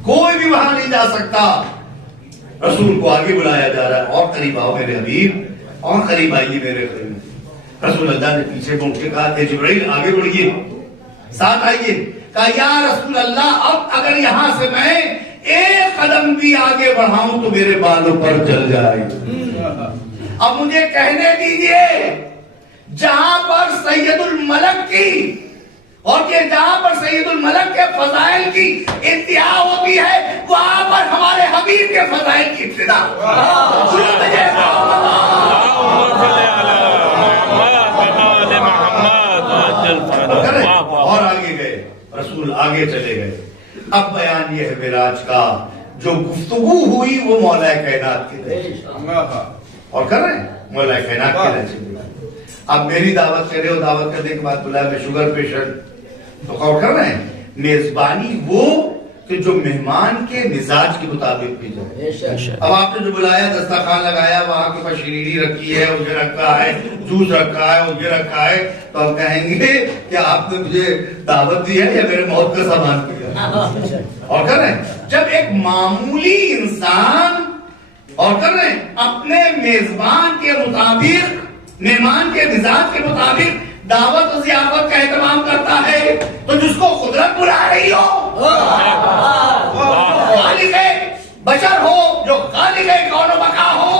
کوئی بھی وہاں نہیں جا سکتا. رسول کو آگے بلایا جا رہا ہے, اور قریب آؤ میرے حبیب, اور قریب آئیے میرے قریب. رسول اللہ نے پیچھے پہنچ کے کہا کہ جبرائیل آگے بڑھیے, ساتھ آئیے. کہا یا رسول اللہ اب اگر یہاں سے میں ایک قدم بھی آگے بڑھاؤں تو میرے بالوں پر چل جائے. اب مجھے کہنے دیجئے جہاں پر سید الملک کی اور کہ جہاں پر سید الملک کے فضائل کی انتہا ہوتی ہے وہاں پر ہمارے حبیب کے فضائل کی ابتدا. اور آگے گئے رسول, آگے چلے گئے. اب بیان یہ ہے معراج کا, جو گفتگو ہوئی وہ مولا کائنات کی طرف اور کر رہے ہیں مولا کائنات کی طرف. اب میری دعوت کرے ہو, دعوت کرنے کے بعد بلایا میں شوگر پیشنٹ, تو غور کر رہے ہیں میزبانی وہ کہ جو مہمان کے مزاج کے مطابق کی جائے. اب آپ نے جو بلایا دسترخوان لگایا, وہاں کے پاس شیرینی رکھی ہے, مجھے رکھا ہے, جوس رکھا ہے, مجھے رکھا ہے, تو ہم کہیں گے کہ آپ نے مجھے دعوت دی ہے یا میرے موت کا سامان کیا. اور کر رہے ہیں جب ایک معمولی انسان اور کر رہے ہیں اپنے میزبان کے مطابق, مہمان کے مزاج کے مطابق دعوت و ضیافت کا اہتمام کرتا ہے, تو جس کو قدرت بلا رہی ہو, خالق بشر ہو, جو خالق کون و بقا ہو,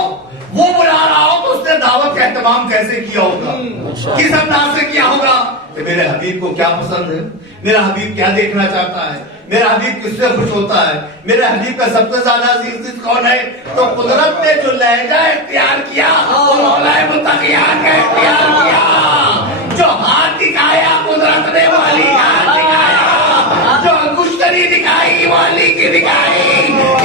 وہ بلا رہا ہو تو اس نے دعوت کا اہتمام کیسے کیا ہوگا, کس انداز سے کیا ہوگا. کہ میرے حبیب کو کیا پسند ہے, میرا حبیب کیا دیکھنا چاہتا ہے, میرا حبیب کس سے خوش ہوتا ہے, میرے حبیب کا سب سے زیادہ عزیز کون ہے. تو قدرت نے جو لہجہ اختیار کیا وہ مولا متقیان کا اختیار کیا. جو ہاتھ دکھایا قدرت نے وہ علی کا ہاتھ دکھایا, جو انگشتری دکھائی وہ علی کی دکھائی.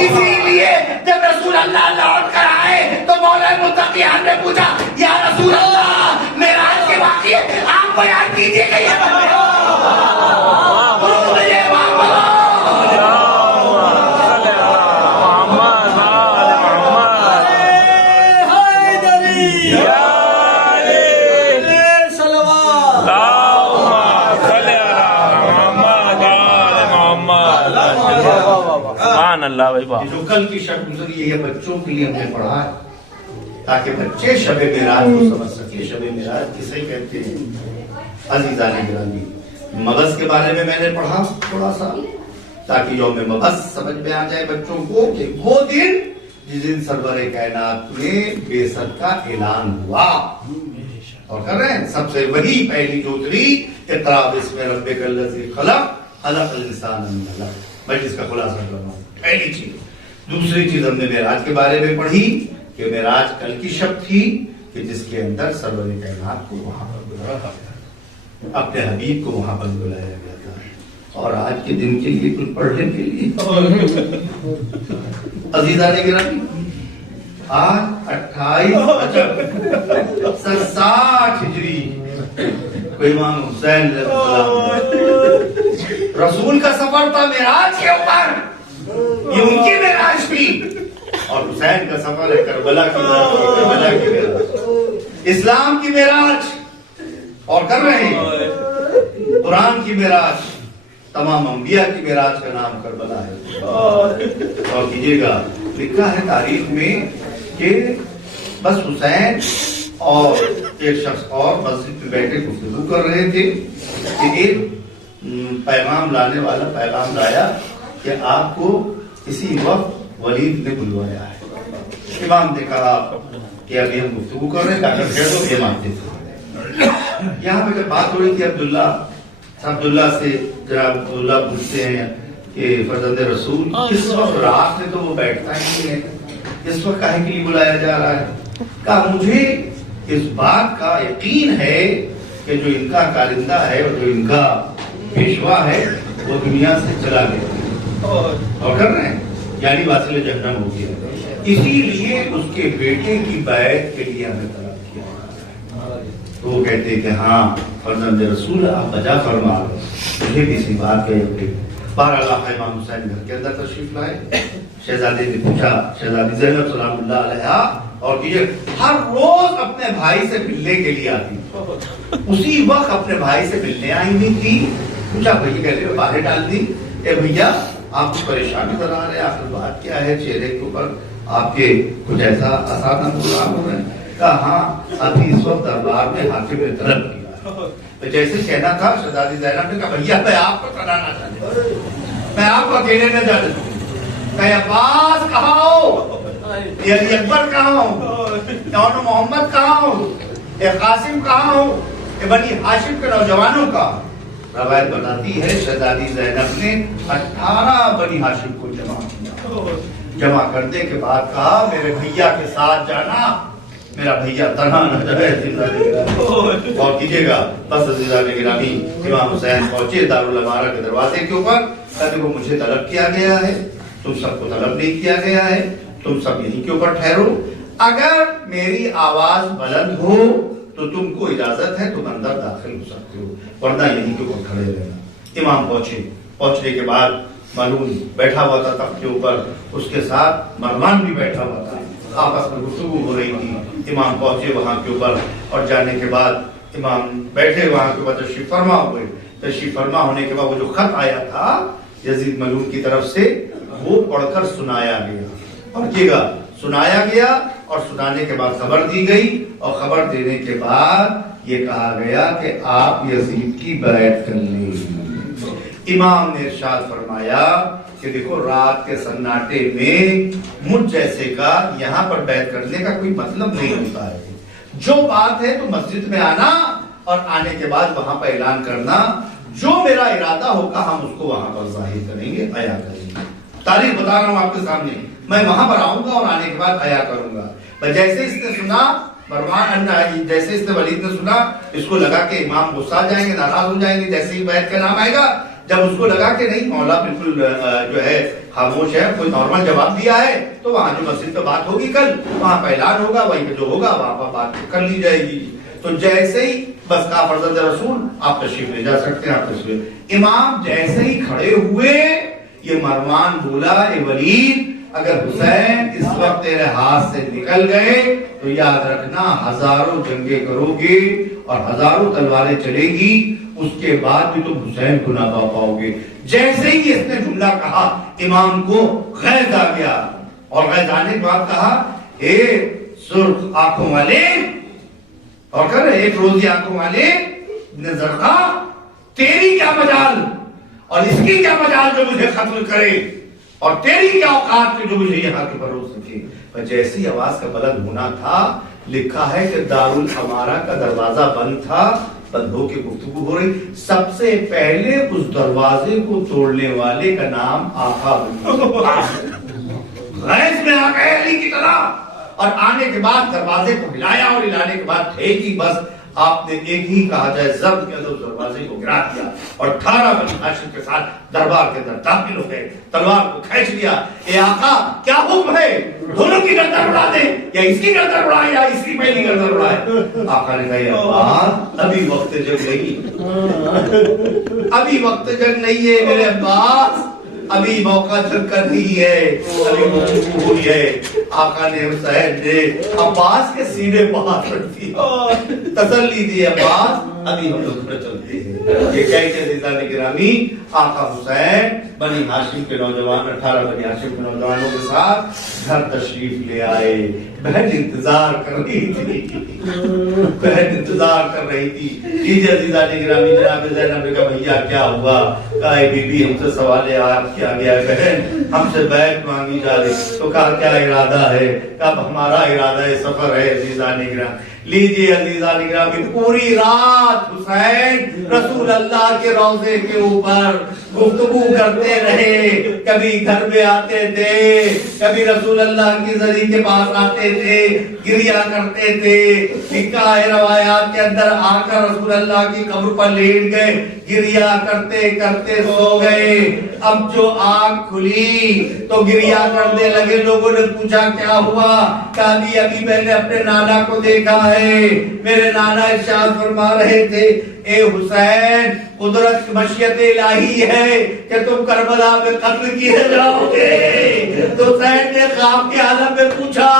اسی لیے جب رسول اللہ لوٹ کر آئے تو مولا متقیان نے پوچھا یا رسول اللہ معراج کے واقعے آپ بیان کیجیے کہ یہ بندے اللہ بھائی بابا. جو کل کی شب گزری ہے یہ بچوں کے لیے ہم نے پڑھا ہے تاکہ بچے شب معراج کو سمجھ سکے. شب معراج کسے کہتے ہیں عزیزان گرامی, مبعث کے بارے میں نے پڑھا تھوڑا سا تاکہ یوم مبعث سمجھ میں آ جائے بچوں کو کہ وہ دن جس دن سرور کائنات میں بعثت کا اعلان ہوا. اور کر رہے ہیں سب سے وہی پہلی جو اتری اقرا باسم ربک الذی خلق خلق الانسان من علق. میں جس کا خلاصہ کر رہا ہوں پہلی چیز. دوسری چیز ہم نے معراج کے بارے میں پڑھی کہ معراج کل کی شب تھی کہ جس کے اندر سرور کائنات کو وہاں پر بلایا گیا, اپنے حبیب کو وہاں پر بلایا گیا تھا. اور آج کے دن کے لیے کچھ پڑھنے کے لیے عزیزان گرامی آج 28/60 ہجری کو امام حسین رسول کا سفر تھا معراج کے اوپر, یہ ان کی معراج تھی, اور حسین کا سفر ہے کربلا کی معراج, اسلام کی معراج. اور کر رہے ہیں قرآن کی معراج, تمام انبیاء کی معراج کا نام کربلا ہے. اور کیجیے گا لکھا ہے تاریخ میں کہ بس حسین اور ایک شخص اور مسجد میں بیٹھے گفتگو کر رہے تھے کہ ایک پیغام لانے والا پیغام لایا کہ آپ کو اسی وقت ولید نے بلوایا ہے. امام نے کہا کہ ابھی ہم گفتگو کر رہے ہیں, ڈاکٹر کہہ دو یہ مانتے تھے. یہاں پہ جب بات ہو رہی تھی عبداللہ سے, جناب عبداللہ پوچھتے ہیں کہ فرزند رسول اس وقت رات میں تو وہ بیٹھتا ہی نہیں ہے, اس وقت کاہے کے لیے بلایا جا رہا ہے. کہا مجھے اس بات کا یقین ہے کہ جو ان کا کارندہ ہے اور جو ان کا پیشوا ہے وہ دنیا سے چلا گیا اور کر رہے ہیں یعنی واصل جہنم ہو گیا. اسی لیے اس کے بیٹے کی بیعت کے لیے ہمیں طلب کیا. تو وہ کہتے کہ ہاں فرزند رسول آپ بجا فرما رہے، مجھے کسی بات کا یقین۔ بہرحال امام حسین گھر کے اندر تشریف لائے، شہزادے نے پوچھا، شہزادی زینب سلام اللہ علیہا اور یہ ہر روز اپنے بھائی سے ملنے کے لیے آتی، اسی وقت اپنے بھائی سے ملنے آئی ہوئی تھی۔ پوچھا بھائی کہتے باہر ڈال دی، اے بھیا آپ کو پریشان نظر آ رہے ہیں، آخر بات کیا ہے؟ چہرے کے اوپر آپ کے کچھ ایسا آسان انداز ہو رہے ہیں؟ کہا ہاں ابھی اس وقت دربار میں حاکم نے طلب کیا۔ تو جیسے کہنا تھا شہزادی زینب نے کہا بھیا میں آپ کو سنانا چاہتا ہوں، میں آپ کو اکیلے نہ جانے دوں، میں عباس کہاں ہوں، یہ علی اکبر کہاں ہوں، یہ محمد کہاں ہوں، یہ قاسم کہاں ہوں، یہ بنی ہاشم کے نوجوانوں کا۔ روایت بتاتی ہے شہزادی زینب نے 18 بنی ہاشم کو جمع کیا، جمع کرنے کے بعد کہا میرے بھیا کے ساتھ جانا، میرا بھیا تنہا نہ جائے، اور کیجیے گا۔ بس عزیزان گرامی امام حسین پہنچے دارالامارہ کے دروازے کے اوپر، کہتے وہ مجھے طلب کیا گیا ہے، تم سب کو طلب نہیں کیا گیا ہے، تم سب یہیں کے اوپر ٹھہرو، اگر میری آواز بلند ہو تو تم کو اجازت ہے تم اندر داخل ہو سکتے ہو، ورنہ یہیں کے اوپر کھڑے رہنا۔ امام پہنچے، پہنچنے کے بعد معلوم بیٹھا ہوا تھا تخت کے اوپر، اس کے ساتھ مروان بھی بیٹھا ہوا تھا، آپس میں گفتگو ہو رہی تھی۔ امام پہنچے وہاں کے اوپر اور جانے کے بعد امام بیٹھے وہاں کے اوپر، تشریف فرما ہوئے، تشریف فرما ہونے کے بعد وہ جو خط آیا تھا یزید ملعون کی طرف سے وہ پڑھ کر سنایا گیا، اور یہ گا سنایا گیا، اور سنانے کے بعد خبر دی گئی، اور خبر دینے کے بعد یہ کہا گیا کہ آپ یزید کی بیعت کر لیں۔ امام نے ارشاد فرمایا کہ دیکھو رات کے سناٹے میں مجھ جیسے کا یہاں پر بیعت کرنے کا کوئی مطلب نہیں ہوتا ہے، جو بات ہے تو مسجد میں آنا اور آنے کے بعد وہاں پر اعلان کرنا، جو میرا ارادہ ہوگا ہم اس کو وہاں پر ظاہر کریں گے، عیا کریں گے۔ تاریخ بتا رہا ہوں آپ کے سامنے، میں وہاں پر آؤں گا اور آنے کے بعد عیا کروں گا۔ جیسے اس نے سنا مروان، جیسے اس نے ولید نے سنا، اس کو لگا کہ امام غصہ جائیں گے، ناراض ہو جائیں گے، جیسے ہی بیعت کا نام آئے گا، جب اس کو لگا کہ نہیں مولا بالکل جو ہے خاموش ہے، کوئی نارمل جواب دیا ہے، تو وہاں جو مسجد پہ بات ہوگی کل وہاں پہ اعلان ہوگا، وہیں پہ جو ہوگا وہاں پر بات کر لی جائے گی۔ تو جیسے ہی بس کہا فرزند رسول آپ تشریف لے جا سکتے ہیں، آپ تشریف۔ امام جیسے ہی کھڑے ہوئے یہ مروان بولا اے ولید اگر حسین اس وقت تیرے ہاتھ سے نکل گئے تو یاد رکھنا ہزاروں جنگیں کرو گے اور ہزاروں تلواریں چلے گی، اس کے بعد بھی تم حسین کو نہ پا پاؤ گے۔ جیسے ہی اس نے جملہ کہا امام کو غیظ آ گیا، اور غیظ آنے کے بعد کہا اے سرخ آنکھوں والے، اور کہہ رہے ایک روزی آنکھوں والے ابن زرقا، تیری کیا مجال اور اس کی کیا مجال جو مجھے قتل کرے، اور تیری کیا اوقات میں جو مجھے یہاں کے بروز سکے۔ اور جیسی آواز کا بلند ہونا تھا، لکھا ہے کہ دارالامارہ کا دروازہ بند تھا، بند ہو کے گفتگو ہو رہی، سب سے پہلے اس دروازے کو توڑنے والے کا نام آقا غیظ میں آ گئے علی کی طرح، اور آنے کے بعد دروازے کو ہلایا، اور ہلانے کے بعد ٹھیکی بس آپ نے ایک ہی کہا جائے ضرب کے اندر دروازے کو گرا دیا، اور 18 بنی ہاشم کے ساتھ دربار کے اندر داخل ہو گئے، تلوار کو کھینچ لیا۔ اے آقا کیا حکم ہے، دونوں کی گردن اڑا دیں یا اس کی گردن اڑائے یا اس کی پہلی گردن اڑائے؟ آقا نے کہا عباس ابھی وقت جنگ نہیں، ابھی وقت جنگ نہیں ہے میرے عباس، ابھی موقع جنگ کا نہیں ہے، ابھی گفتگو ہوئی ہے۔ آقا نے حسین نے عباس کے سینے پہ ہاتھ رکھ دیا، تسلی دی عباس ابھی ہم لوگ پر چلتے ہیں۔ یہ کہہ کے عزیزان گرامی آقا حسین بنی ہاشم کے نوجوان 18 بنی ہاشم کے نوجوانوں کے ساتھ گھر تشریف لے آئے۔ بہن انتظار کر رہی تھی، بہن انتظار کر رہی تھی۔ جی عزیزان گرامی جناب زینب نے کہا بھیا کیا ہوا؟ کہا بی بی ہم سے سوال عرض کیا گیا ہے، بہن ہم سے بیعت مانگی جا رہی۔ تو کہا کیا ارادہ ہے؟ کہا ہمارا ارادہ سفر ہے عزیزان گرامی۔ لیجیے عزیزان گرامی، پوری رات حسین رسول اللہ کے روضے کے اوپر گفتگو کرتے رہے، کبھی گھر میں آتے تھے، کبھی رسول اللہ کی زری کے پاس آتے تھے، گریا کرتے تھے، لکھا ہے روایات کے اندر آ کر رسول اللہ کی قبر پر لیٹ گئے، گریا کرتے کرتے سو گئے۔ اب جو آنکھ کھلی تو گریا کرنے لگے، لوگوں نے پوچھا کیا ہوا؟ کہا ابھی میں نے اپنے نانا کو دیکھا ہے، ہے. میرے نانا ارشاد فرما رہے تھے اے حسین قدرت کی مشیت الہی ہے کہ تم کربلا میں قتل کیے جاؤ گے. تو حسین نے خواب کے عالم میں پوچھا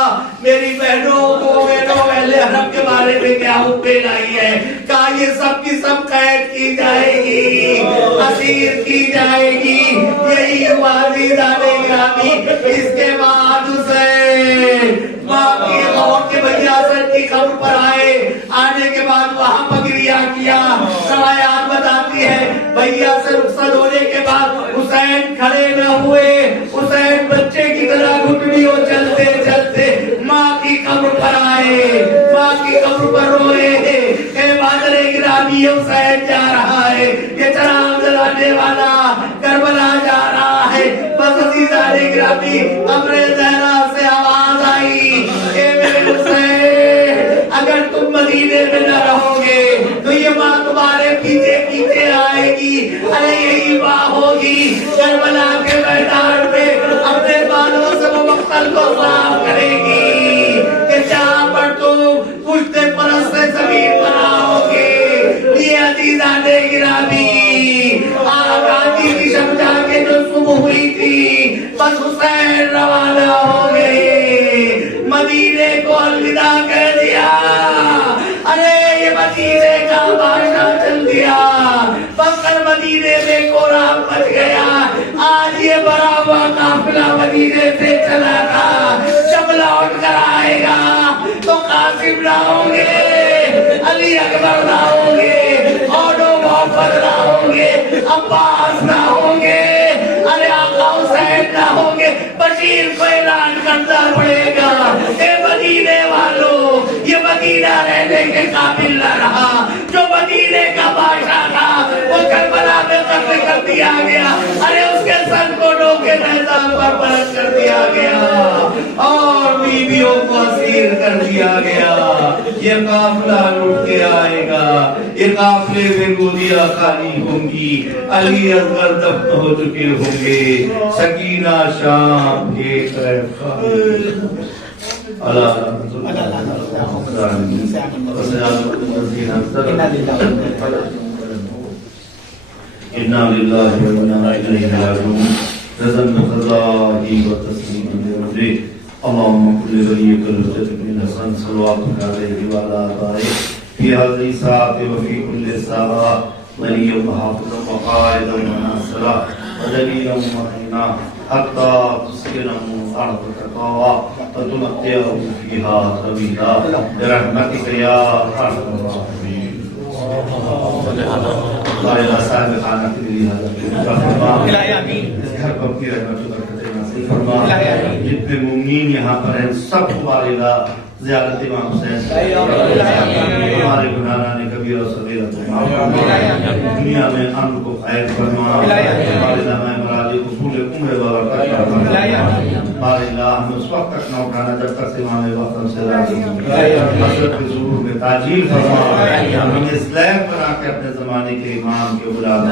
میری بہنوں کو اہل حرم کے بارے میں کیا حکم الہی ہے. کہا یہ سب کی سب قید کی جائے گی, اسیر کی جائے گی. یہی ہوا عزیزان گرامی. اس کے بعد حسین ماں کی موت کے بھیا سر کی خبر پر آئے. آنے کے بعد وہاں پگریا کیا. روایات بتاتی ہے بھیا سے رخصت ہونے کے بعد حسین کھڑے نہ ہوئے. حسین بچے کی طرح گھٹنیوں چلتے چلتے ماں کی قبر پر آئے. ماں کی قبر پر روئے. اے بادر گرامی حسین جا رہا ہے, یہ چراغ جلانے والا کربلا جا رہا ہے. بس عزیزان گرامی قبر زہرا سے آواز آئی اے میرے حسین اگر تم مدینے میں نہ رہو گے تو یہ ماں تمہارے پیچھے پیچھے آئے گی. ارے یہی ماں ہوگی کربلا کے میدان میں اپنے بالوں سے وہ مقتل کو صاف کرے گی کہ جہاں پر تم پشتے پرست سے زمین بناؤ گے. یہ عزیزان گرامی آقا کی شمجا کے جو صبح ہوئی تھی بس حسین روانہ ہو گئے. مدینے کو الوداع کہہ دیا. ارے یہ مدینے کا بادشاہ چل دیا. فقر مدینے میں کوہرام مچ گیا. آج یہ بڑا ہوا قافلہ مدینے سے چلا تھا. جب لوٹ کر آئے گا تو قاسم نہ ہوں گے, علی اکبر نہ ہوں گے, اور محمد نہ ہوں گے, عباس نہ ہوں گے, ارے آقا حسین نہ ہوں گے. بشیر کو اعلان کرنا پڑے گا اے مدینے والوں یہ مدینہ رہنے کے قابل نہ رہا. جو مدینے کا بادشاہ تھا وہ کربلا میں قتل کر دیا گیا. ارے اس کے سر کو ڈوکے میدان پر پلٹ کر دیا گیا اور بیویوں کو اسیر کر دیا گیا. یہ قافلہ لوٹ کے آئے گا. یہ قافلے میں گودیاں خالی ہوں گی. علی اصغر دفن ہو چکے ہوں گے. سکینہ شام کے طرف انا للہ و انا الیہ راجعون. رضا قضاء و تسلیم بامره. اللهم كل وليك الحجة بن الحسن صلواتك عليه وعلى آبائه في هذه الساعة وفي كل ساعة وليا وحافظا وقائدا وناصرا ودليلا ومعينا حتى تسكنه أرضك طوعا وتمتعه فيها طويلا برحمتك يا أرحم الراحمين. لا إله سابق عن أكل هذا آمين. حکم کی رحمت و برکت نازل فرما. جتنے مومنین یہاں پر ہیں سب کو والدہ زیارت امام حسین ہمارے گناہوں نے کبیرہ و صغیرہ دنیا میں امن کو خیر فرما. والدہ میں مراد اصول عمر برکت فرما. والدہ ہمیں اس وقت تک نہ اٹھانا جب تک امام وقت سے راضی حضرت کے ظہور میں تاجیل فرما. ہمیں اسلام بنا کے اپنے زمانے کے امام کے غلام